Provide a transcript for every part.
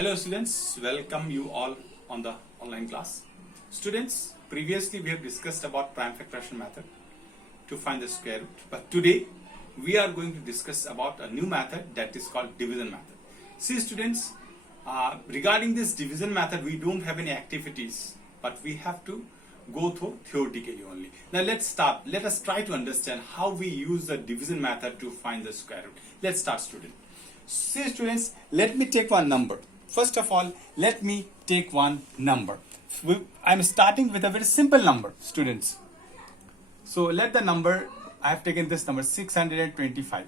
Hello students, welcome you all on the online class. Students, previously we have discussed about prime factorization method to find the square root, but today we are going to discuss about a new method that is called division method. See students, regarding this division method we don't have any activities, but we have to go through theoretically only. Now let's start. Let us try to understand how we use the division method to find the square root. Let's start, students. See students, let me take one number. First of all, let me take one number. I'm starting with a very simple number, students. So let the number, I have taken this number 625.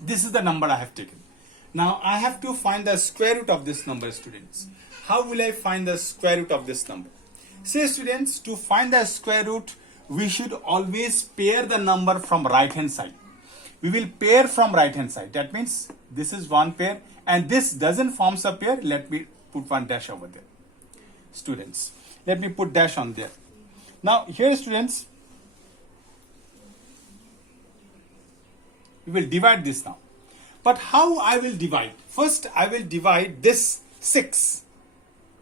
This is the number I have taken. Now I have to find the square root of this number, students. How will I find the square root of this number? Say students, to find the square root, we should always pair the number from right hand side. We will pair from right hand side. That means this is one pair and this doesn't form a pair. Let me put one dash over there. Students, let me put dash on there. Now here students, we will divide this now. But how I will divide? First I will divide this 6.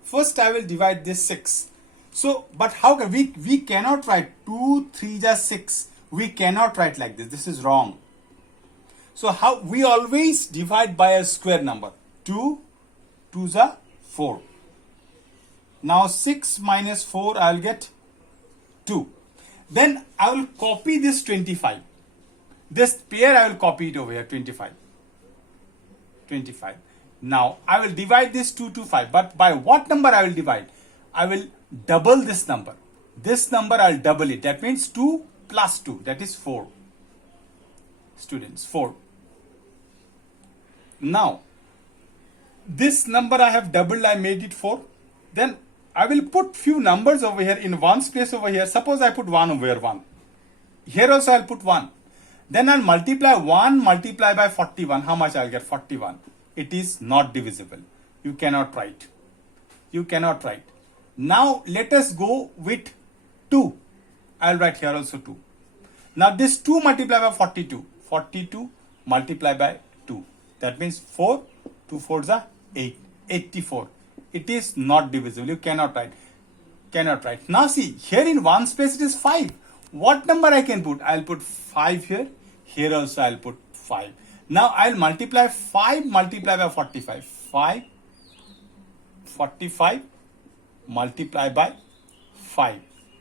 First I will divide this 6. So, but how can we cannot write 2 3 just 6. We cannot write like this. This is wrong. So how we always divide by a square number. 2 2 is 4. Now 6 minus 4 I will get 2. Then I will copy this 25. This pair I will copy it over here 25. 25. Now I will divide this 2 to 5. But by what number I will divide? I will double this number. This number I will double it. That means 2 plus 2. That is 4. Students, 4. Now this number I have doubled, I made it 4. Then I will put few numbers over here in ones place over here. Suppose I put 1 over here, 1. Here also I'll put 1. Then I'll multiply 1 multiply by 41. How much I'll get? 41. It is not divisible. You cannot write. You cannot write. Now let us go with 2. I'll write here also 2. Now this 2 multiplied by 42. 42 multiplied by 2. That means 4. 2 4s are 8. 84. It is not divisible. You cannot write. Cannot write. Now see, here in one space it is 5. What number I can put? I'll put 5 here. Here also I'll put 5. Now I'll multiply 5 multiplied by 45. 5. 45 multiply by 5.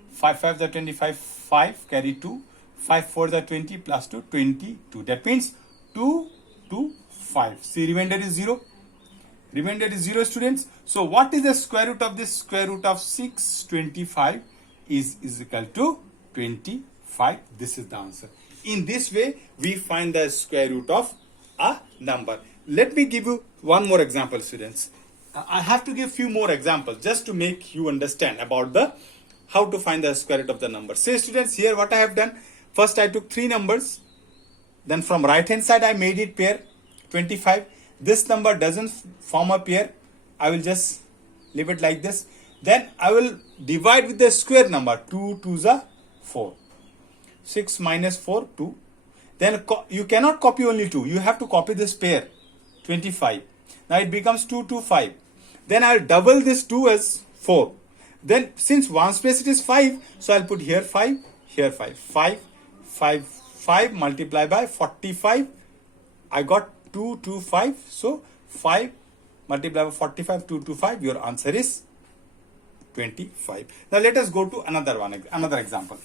5 5 is 25. 5 carry 2. 5 4 is 20 plus 2, 22. That means 2 to 5. See, remainder is 0. Remainder is 0, students. So what is the square root of this? Square root of 625 is equal to 25. This is the answer. In this way, we find the square root of a number. Let me give you one more example, students. I have to give few more examples just to make you understand about the how to find the square root of the number. Say students, here what I have done. First I took 3 numbers. Then from right hand side I made it pair 25. This number doesn't form a pair. I will just leave it like this. Then I will divide with the square number. 2 2 is 4. 6 minus 4 2. Then you cannot copy only 2. You have to copy this pair 25. Now it becomes 2 2 5. Then I will double this 2 as 4. Then since one space it is 5, so I'll put here 5, here 5. 5 5 5 multiplied by 45. I got 2 2 5. So 5 multiplied by 45, 2 2 5. Your answer is 25. Now let us go to another example.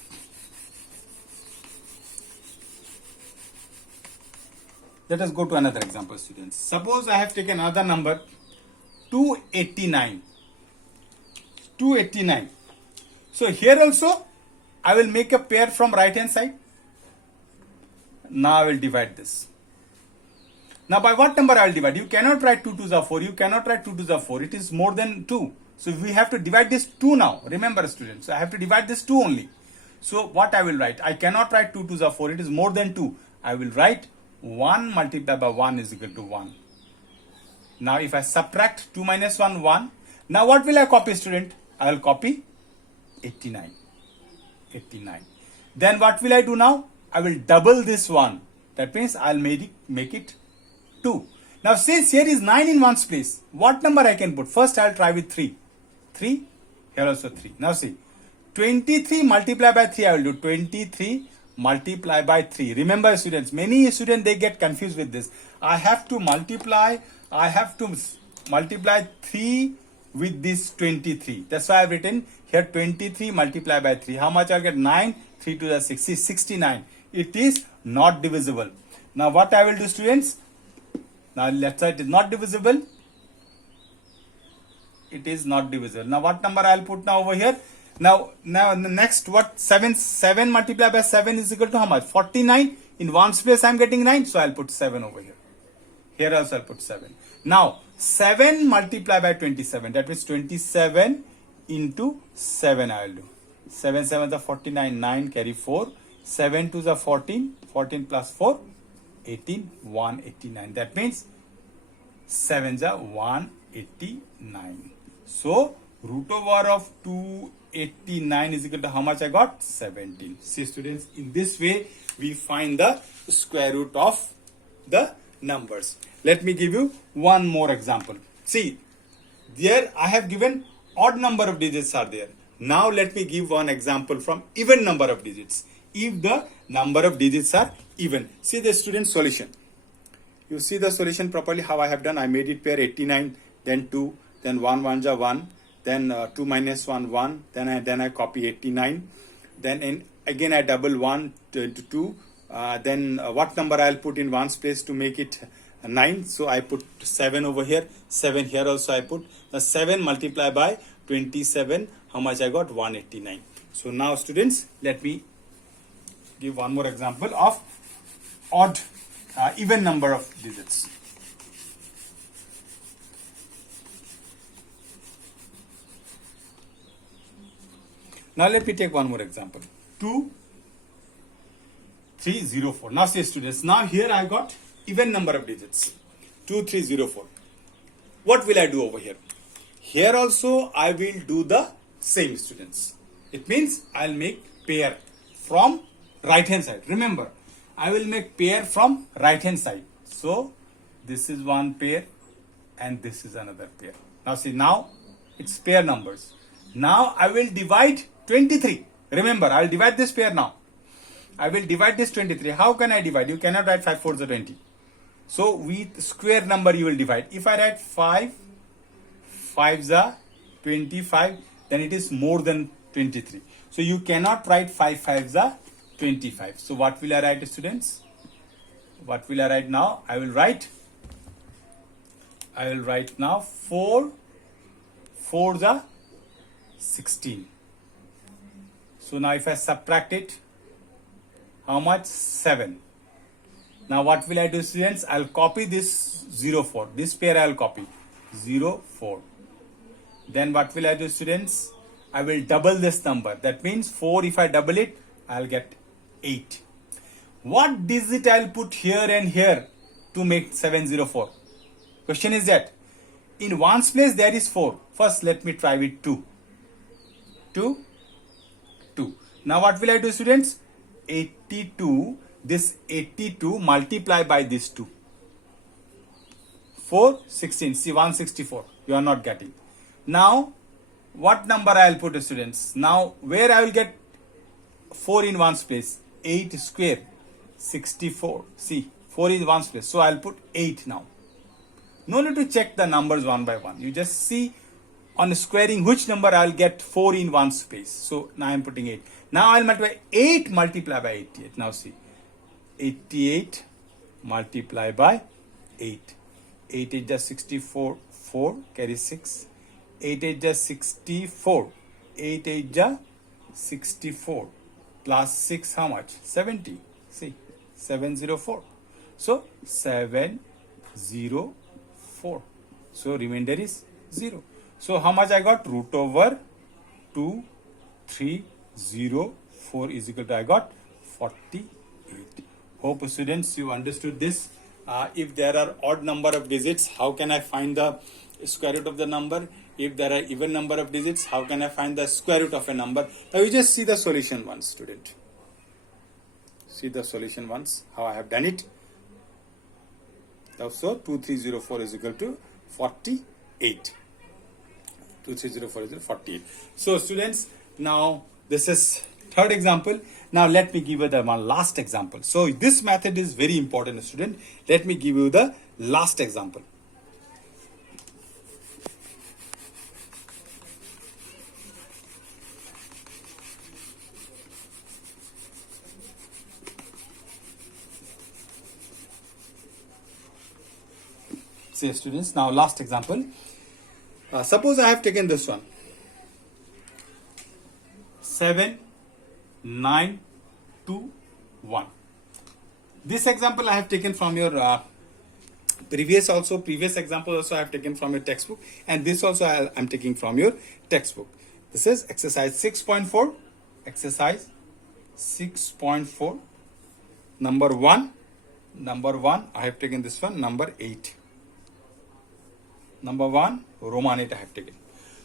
Let us go to another example, students. Suppose I have taken another number 289. 289. So here also I will make a pair from right hand side. Now I will divide this. Now by what number I will divide? You cannot write 2 2s are 4. You cannot write 2 2s are 4. It is more than 2. So we have to divide this 2 now. Remember, students, I have to divide this 2 only. So what I will write? I cannot write 2 2s are 4. It is more than 2. I will write 1 multiplied by 1 is equal to 1. Now if I subtract 2 minus 1, 1. Now what will I copy, student? I will copy 89. 89. Then what will I do now? I will double this 1. That means I'll make it 2. Now since here is 9 in ones place, what number I can put? First I'll try with 3. 3, here also 3. Now see, 23 multiply by 3 I will do. 23 multiply by 3. Remember students, many students they get confused with this. I have to multiply 3 with this 23. That's why I've written here 23 multiply by 3. How much I'll get? 9, 3 to the 6, 69. It is not divisible. Now what I will do students? Now let's say it is not divisible. It is not divisible. Now what number I'll put now over here? Now the next what? 7 multiplied by 7 is equal to how much? 49. In ones place I'm getting 9, so I'll put 7 over here. Here also I'll put 7. Now 7 multiplied by 27. That means 27 into 7 I will do. 7 7 is 49. 9 carry 4. 7 2 is 14. 14 plus 4. 18, 189. That means 7 is 189. So root over of 289 is equal to how much I got? 17. See students, in this way we find the square root of the numbers. Let me give you one more example. See, there I have given odd number of digits are there. Now let me give one example from even number of digits. If the number of digits are even. See the student solution. You see the solution properly how I have done. I made it pair 89, then 2, then 1 1 ja 1, then 2 minus 1 1, then I copy 89, then again I double 1 to 2, then what number I'll put in ones place to make it 9. So I put 7 over here, 7 here also I put. The 7 multiply by 27, how much I got? 189. So now students, let me give one more example of odd even number of digits. Now let me take one more example. 2 3 0 4. Now see students, now here I got even number of digits. 2 3 0 4. What will I do over here? Here also I will do the same students. It means I'll make pair from right hand side. Remember, I will make pair from right hand side. So this is one pair and this is another pair. Now see, now it's pair numbers. Now I will divide 23. Remember, I will divide this pair now. I will divide this 23. How can I divide? You cannot write 5 4 is 20. So with square number you will divide. If I write 5 5 is 25, then it is more than 23. So you cannot write 5 5 is 25. So what will I write students? What will I write now? I will write now 4 4 is 16. So now if I subtract it, how much? 7. Now what will I do students? I'll copy this 0 4. This pair I'll copy 0 4. Then what will I do students? I will double this number. That means 4 if I double it, I'll get 8. What digit I'll put here and here to make 704? Question is that in ones place there is 4. First let me try with 2. 2. Now what will I do students? 82. This 82 multiply by this 2. 4 16. See 164. You are not getting. Now what number I will put students? Now where I will get 4 in ones place? 8 square 64. See 4 is ones place. So I will put 8 now. No need to check the numbers one by one. You just see on squaring which number I will get 4 in one space. So now I am putting 8. Now I will multiply 8 multiply by 88. Now see 88 multiply by 8. 8 is just 64. 4 carry 6. 8 is just 64. 8 is just 64. Plus 6 how much? 70. See 704. So 704. So remainder is 0. So how much I got? Root over 2304 is equal to I got 48. Hope students you understood this. If there are odd number of digits, how can I find the square root of the number? If there are even number of digits, how can I find the square root of a number? Now you just see the solution once, student. See the solution once, how I have done it. So 2304 is equal to 48. 2304 is equal to 48. So students, now this is third example. Now let me give you the one last example. So this method is very important, student. Let me give you the last example. Say students, now last example. Suppose I have taken this one. 7, 9, 2, 1. This example I have taken from your previous example also I have taken from your textbook, and this also I am taking from your textbook. This is exercise 6.4. Exercise 6.4. Number 1. I have taken this one. Number 8. Number 1, Roman 8 I have taken.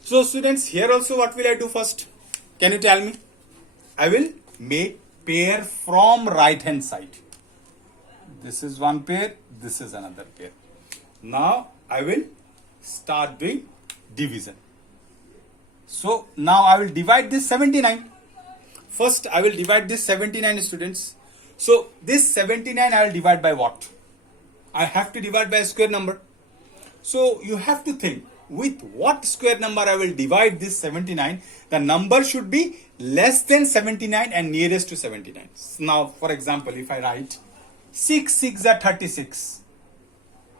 So students, here also what will I do first? Can you tell me? I will make pair from right hand side. This is one pair, this is another pair. Now I will start doing division. So now I will divide this 79. First I will divide this 79, students. So this 79 I will divide by what? I have to divide by a square number. So you have to think, with what square number I will divide this 79. The number should be less than 79 and nearest to 79. Now for example, if I write 6 6 are 36.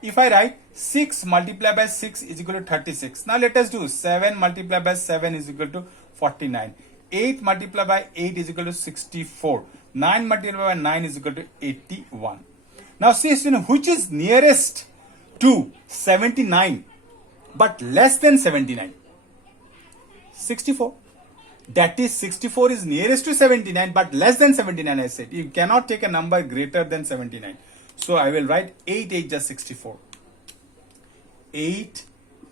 If I write 6 multiplied by 6 is equal to 36. Now let us do 7 multiplied by 7 is equal to 49. 8 multiplied by 8 is equal to 64. 9 multiplied by 9 is equal to 81. Now see, which is nearest to 79 but less than 79? 64. That is 64 is nearest to 79 but less than 79. I said you cannot take a number greater than 79. So I will write 8 8 ja 64. 8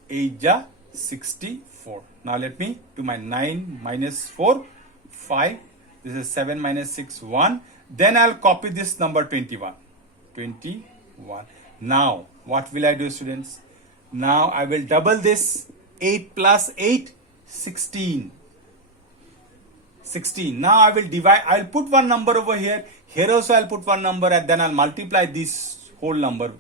8 ja 64. Now let me do my 9 minus 4 5. This is 7 minus 6 1. Then I'll copy this number 21. 21. Now what will I do, students? Now I will double this. 8 plus 8, 16. 16. Now I will divide. I will put one number over here. Here also I will put one number, and then I'll multiply this whole number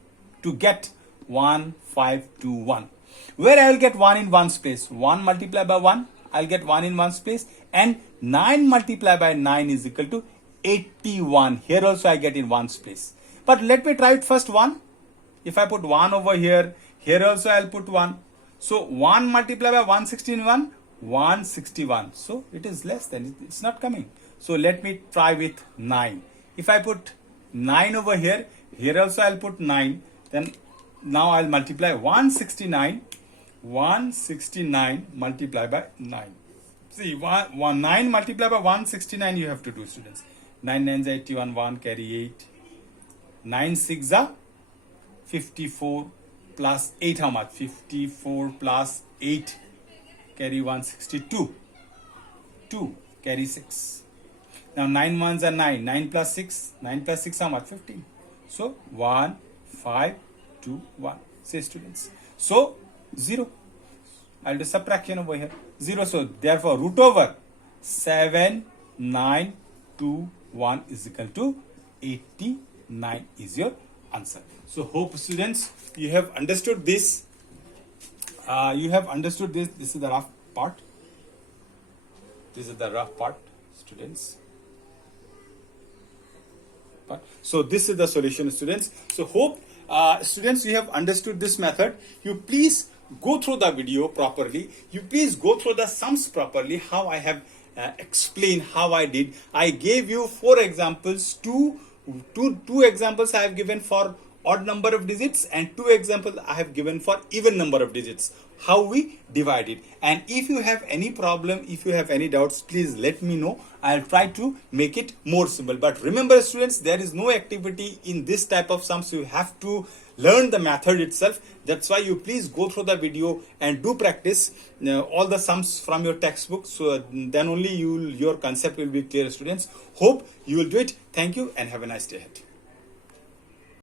to get 1 5 2 1. Where I will get 1 in one's place. 1 multiplied by 1. I'll get 1 in one's place. And 9 multiplied by 9 is equal to 81. Here also I get in one's place. But let me try it first 1. If I put 1 over here, here also I'll put 1. So 1 multiplied by 161, 161. So it is less than, it's not coming. So let me try with 9. If I put 9 over here, here also I'll put 9. Then now I'll multiply 169. 169 multiplied by 9. See, 9 multiplied by 169 you have to do, students. 9 9 is 81, 1 carry 8. 9 6 are 54 plus 8 how much? 54 plus 8 carry 162. 2 carry 6. Now 9 ones are 9. 9 plus 6. 9 plus 6 how much? 15. So 1 5 2 1. Say, students. So 0. I'll do subtraction over here. 0. So therefore root over 7 9 2 1 is equal to 89 is your answer. So hope, students, you have understood this. This is the rough part. This is the rough part, students. So this is the solution, students. So hope, students, you have understood this method. You please go through the video properly. You please go through the sums properly. How I have explained how I did. I gave you 4 examples. Two examples I have given for odd number of digits, and 2 examples I have given for even number of digits. How we divide it. And if you have any problem, if you have any doubts, please let me know. I'll try to make it more simple. But remember, students, there is no activity in this type of sums. You have to learn the method itself. That's why you please go through the video and do practice all the sums from your textbook. So then only your concept will be clear, students. Hope you will do it. Thank you and have a nice day ahead.